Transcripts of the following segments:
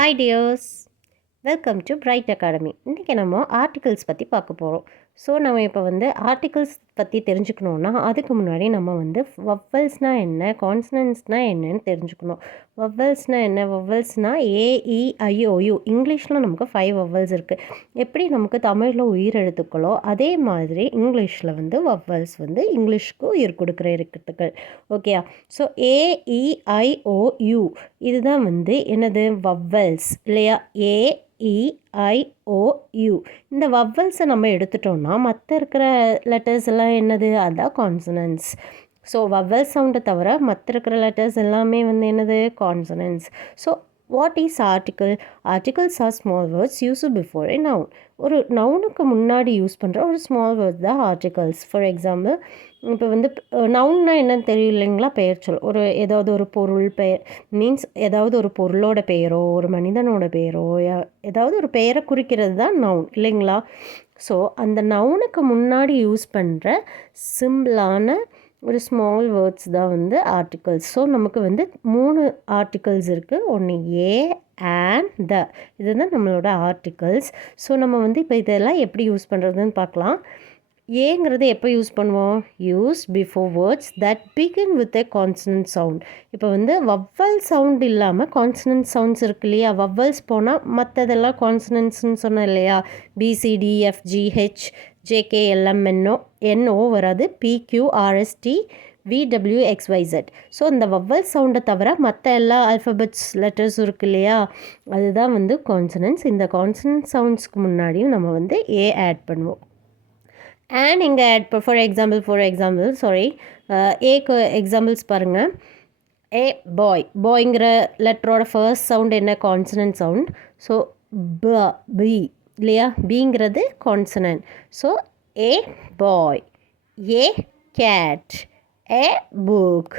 Hi dears, welcome to Bright Academy. இன்றைக்கி நம்ம articles பற்றி பார்க்க போகிறோம். ஸோ நம்ம இப்போ ஆர்டிகல்ஸ் பற்றி தெரிஞ்சுக்கணுன்னா அதுக்கு முன்னாடி நம்ம வவ்வல்ஸ்னால் என்ன, கான்சனன்ட்ஸ்னால் என்னன்னு தெரிஞ்சுக்கணும். வவ்வல்ஸ்னால் என்ன? வவ்வல்ஸ்னால் ஏஇஐஓயு. இங்கிலீஷில் நமக்கு 5 வவ்வல்ஸ் இருக்குது. எப்படி நமக்கு தமிழில் உயிர் எழுத்துக்களோ அதே மாதிரி இங்கிலீஷில் வவ்வல்ஸ் இங்கிலீஷ்க்கு உயிர் கொடுக்குற எழுத்துக்கள். ஓகேயா? ஸோ ஏஇஐஓயு இதுதான் என்னது வவ்வல்ஸ் இல்லையா? ஏஇஐஓயு. இந்த வவ்வல்ஸை நம்ம எடுத்துட்டோம்னா மற்ற இருக்கிற லெட்டர்ஸ் எல்லாம் என்னது? அதான் கான்சனன்ட்ஸ். ஸோ வவ்வல் சவுண்டை தவிர மற்ற இருக்கிற லெட்டர்ஸ் எல்லாமே என்னது? Consonants. So what is article? Articles are small words use before a noun. ஒரு நவுனுக்கு முன்னாடி யூஸ் பண்ணுற ஒரு ஸ்மால் வேர்ட்ஸ் தான் ஆர்டிகல்ஸ். ஃபார் எக்ஸாம்பிள், இப்போ நவுன்னா என்னன்னு தெரியும் இல்லைங்களா? பெயர் சொல். ஏதாவது ஒரு பொருள் பெயர் மீன்ஸ் ஏதாவது ஒரு பொருளோட பெயரோ ஒரு மனிதனோட பெயரோ ஏதாவது ஒரு பெயரை குறிக்கிறது தான் நவுன் இல்லைங்களா? ஸோ அந்த நவுனுக்கு முன்னாடி யூஸ் பண்ணுற சிம்பிளான ஒரு ஸ்மால் வேர்ட்ஸ் தான் ஆர்டிகல்ஸ். ஸோ நமக்கு 3 ஆர்டிகல்ஸ் இருக்குது. ஒன்று ஏ அண்ட் த. இதுதான் நம்மளோட ஆர்டிகல்ஸ். ஸோ நம்ம இப்போ இதெல்லாம் எப்படி யூஸ் பண்ணுறதுன்னு பார்க்கலாம். ஏங்கிறது எப்போ யூஸ் பண்ணுவோம்? Use before words that begin with a consonant sound. இப்போ வவ்வல் சவுண்ட் இல்லாமல் கான்சனன்ட் சவுண்ட்ஸ் இருக்கு இல்லையா? வவ்வல்ஸ் போனால் மற்றதெல்லாம் கான்சனன்ட்ஸ்னு சொன்னேன் இல்லையா? பிசிடிஎஃப்ஜிஹெச் ஜேகேஎல்எம்என்ஓ என்ஓ வராது. பிக்யூஆர்எஸ்டி விடபிள்யூஎக்ஸ்ஒய்செட். ஸோ இந்த வவ்வல் சவுண்டை தவிர மற்ற எல்லா ஆல்ஃபபெட்ஸ் லெட்டர்ஸும் இருக்கு இல்லையா? அதுதான் கான்சனன்ட்ஸ். இந்த கான்சனன்ட் சவுண்ட்ஸ்க்கு முன்னாடியும் நம்ம ஏ ஆட் பண்ணுவோம். அண்ட் இங்கே ஆட் ஃபார் எக்ஸாம்பிள் ஏக்கு எக்ஸாம்பிள்ஸ் பாருங்கள். A boy. பாய்ங்கிற லெட்டரோட ஃபர்ஸ்ட் சவுண்ட் என்ன? Consonant sound. ஸோ பி இல்லையா? பிங்கிறது consonant. So a boy, a cat, a book,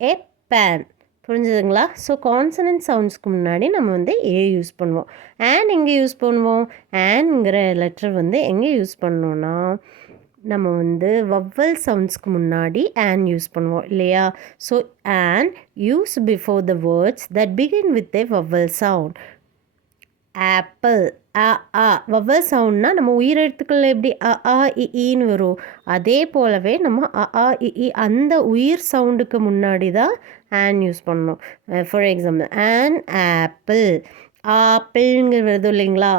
a pen. புரிஞ்சுதுங்களா? ஸோ கான்சனன்ட் சவுண்ட்ஸ்க்கு முன்னாடி நம்ம ஏ யூஸ் பண்ணுவோம். அண்ட் எங்கே யூஸ் பண்ணுவோம்? ஆன்ங்கிற லெட்டர் எங்கே யூஸ் பண்ணோன்னா நம்ம வவ்வல் சவுண்ட்ஸ்க்கு முன்னாடி ஆன் யூஸ் பண்ணுவோம் இல்லையா? So an use before the words that begin with a vowel sound. Apple, அ ஆ. வவ்வல் சவுண்ட்னா நம்ம உயிரெழுத்துக்கள் எப்படி அ ஆ இன்னு வரும், அதே போலவே நம்ம அ ஆ இ அந்த உயிர் சவுண்டுக்கு முன்னாடி தான் ஆன் யூஸ் பண்ணணும். For example, an apple. ஆப்பிள்ங்கிற வருது இல்லைங்களா?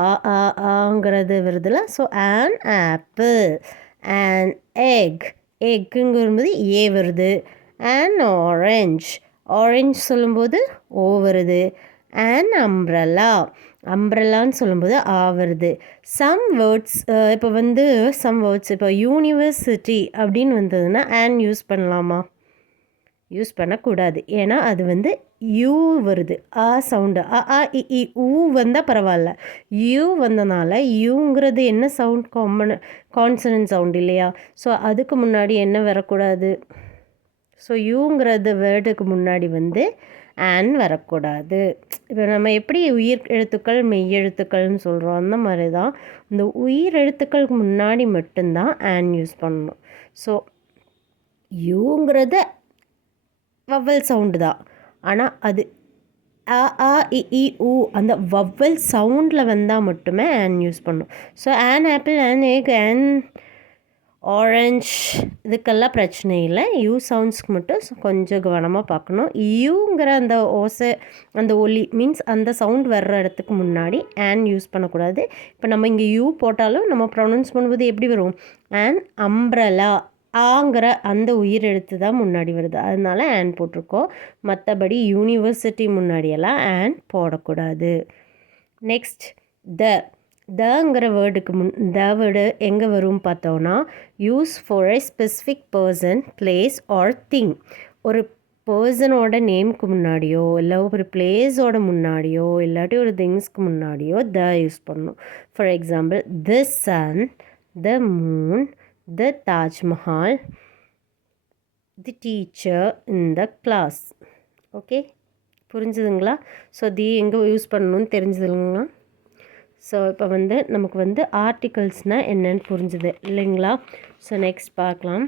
ஆங்கிறது வருதுல்ல. So an apple. And egg. எக்குங்க வரும்போது ஏ வருது. And orange. ஆரஞ்ச் சொல்லும்போது ஓ வருது. And umbrella. அம்ப்ரல்லான்னு சொல்லும்போது ஆ வருது. சம் வேர்ட்ஸ் இப்போ சம் வேர்ட்ஸ் இப்போ யூனிவர்சிட்டி அப்படின்னு வந்ததுன்னா ஆன் யூஸ் பண்ணலாமா? யூஸ் பண்ணக்கூடாது. ஏன்னா அது யூ வருது. ஆ சவுண்டு. அ ஆ இ ஊ வந்தால் பரவாயில்ல. யூ வந்தனால யூங்கிறது என்ன சவுண்ட்? கான்சனன்ட் சவுண்ட் இல்லையா? ஸோ அதுக்கு முன்னாடி என்ன வரக்கூடாது? ஸோ யூங்கிறது வேர்டுக்கு முன்னாடி ஆன் வரக்கூடாது. இப்போ நம்ம எப்படி உயிர் எழுத்துக்கள் மெய் எழுத்துக்கள்னு சொல்கிறோம், அந்த மாதிரி தான் இந்த உயிர் எழுத்துக்களுக்கு முன்னாடி மட்டும்தான் ஆன் யூஸ் பண்ணணும். ஸோ யூங்கிறத வவ்வல் சவுண்டு தான். ஆனால் அது அ ஆ இ ஊ அந்த வவ்வல் சவுண்டில் வந்தால் மட்டுமே ஆன் யூஸ் பண்ணும். So an apple, on egg, on orange இதுக்கெல்லாம் பிரச்சனை இல்லை. யூ சவுண்ட்ஸ்க்கு மட்டும் கொஞ்சம் கவனமாக பார்க்கணும். யூங்கிற அந்த ஓசை, அந்த ஒலி மீன்ஸ் அந்த சவுண்ட் வர்ற இடத்துக்கு முன்னாடி ஆன் யூஸ் பண்ணக்கூடாது. இப்போ நம்ம இங்கே யூ போட்டாலும் நம்ம ப்ரொனவுன்ஸ் பண்ணும்போது எப்படி வரும்? ஆன் அம்ப்ரலா. ஆங்கிற அந்த உயிர் எழுத்து தான் முன்னாடி வருது, அதனால ஆன் போட்டிருக்கோம். மற்றபடி யூனிவர்சிட்டி முன்னாடியெல்லாம் ஆன் போடக்கூடாது. Next the. தங்கிற வேர்டுக்கு த வேர்டு எங்கே வரும் பார்த்தோன்னா use for a specific person, place or thing. ஒரு பர்சனோட நேமுக்கு முன்னாடியோ இல்லை ஒரு பிளேஸோட முன்னாடியோ இல்லாட்டி ஒரு திங்ஸ்க்கு முன்னாடியோ த யூஸ் பண்ணணும். For example, the sun, the moon, the Taj Mahal, the teacher in the class. Okay, புரிஞ்சுதுங்களா? ஸோ தி எங்கே யூஸ் பண்ணணும்னு தெரிஞ்சுதுங்களா? ஸோ இப்போ நமக்கு ஆர்டிகல்ஸ்னால் என்னன்னு புரிஞ்சுது இல்லைங்களா? ஸோ நெக்ஸ்ட் பார்க்கலாம்.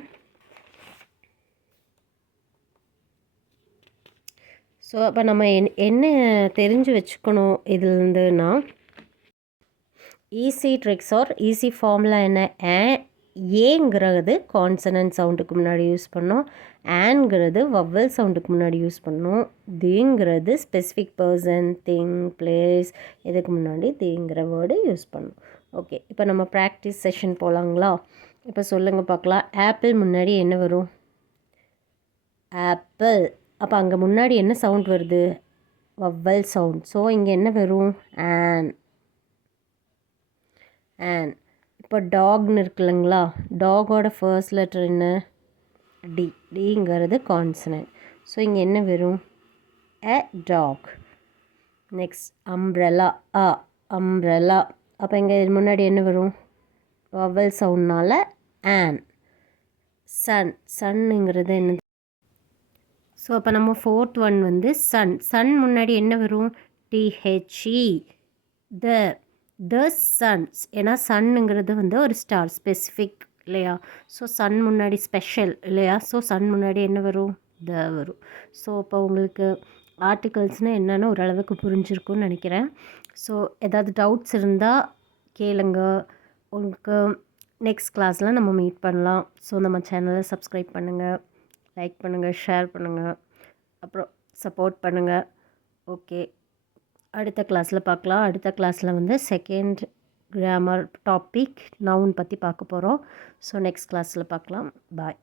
ஸோ அப்போ நம்ம என்ன தெரிஞ்சு வச்சுக்கணும் இதுலேருந்துன்னா, easy tricks or easy formula என்ன? ஏங்கிறது கான்சனன்ட் சவுண்டுக்கு முன்னாடி யூஸ் பண்ணோம், ஆன்ங்கிறது வவ்வல் சவுண்டுக்கு முன்னாடி யூஸ் பண்ணோம், தேங்கிறது ஸ்பெசிஃபிக் பர்சன், திங், பிளேஸ் இதுக்கு முன்னாடி தேங்கிற வேர்டு யூஸ் பண்ணோம். ஓகே, இப்போ நம்ம ப்ராக்டிஸ் செஷன் போகலாங்களா? இப்போ சொல்லுங்கள் பார்க்கலாம். ஆப்பிள் முன்னாடி என்ன வரும்? ஆப்பிள். அப்போ அங்கே முன்னாடி என்ன சவுண்ட் வருது? Vowel sound. ஸோ இங்கே என்ன வரும்? ஆன். ஆன். இப்போ டாக்னு இருக்குல்லங்களா, டாகோட ஃபர்ஸ்ட் லெட்டர் என்ன? டி. டிங்கிறது கான்சனன்ட். ஸோ இங்கே என்ன வரும்? A dog. Next umbrella. அ. அம்ப்ரெல்லா. அப்போ இங்கே முன்னாடி என்ன வரும்? வவ்வல் சவுண்ட்னால ஆன். சன். சன்னுங்கிறது என்ன? ஸோ அப்போ நம்ம ஃபோர்த் ஒன் வந்து சன். சன் முன்னாடி என்ன வரும்? டிஹெச்இ. The suns. ஏன்னா சன்னுங்கிறது வந்து ஒரு ஸ்டார், ஸ்பெசிஃபிக் இல்லையா? ஸோ சன் முன்னாடி ஸ்பெஷல் இல்லையா? ஸோ சன் முன்னாடி என்ன வரும்? த வரும். ஸோ இப்போ உங்களுக்கு ஆர்டிகல்ஸ்னால் என்னென்னு ஓரளவுக்கு புரிஞ்சிருக்கும்னு நினைக்கிறேன். ஸோ ஏதாவது டவுட்ஸ் இருந்தால் கேளுங்க. உங்களுக்கு நெக்ஸ்ட் கிளாஸில் நம்ம மீட் பண்ணலாம். ஸோ நம்ம சேனலை சப்ஸ்கிரைப் பண்ணுங்கள், லைக் பண்ணுங்கள், ஷேர் பண்ணுங்கள், அப்புறம் சப்போர்ட் பண்ணுங்கள். ஓகே, அடுத்த கிளாஸில் பார்க்கலாம். அடுத்த கிளாஸில் வந்து செகண்ட் கிராமர் டாபிக் நவுன் பற்றி பார்க்க போகிறோம். ஸோ நெக்ஸ்ட் கிளாஸில் பார்க்கலாம். பாய்.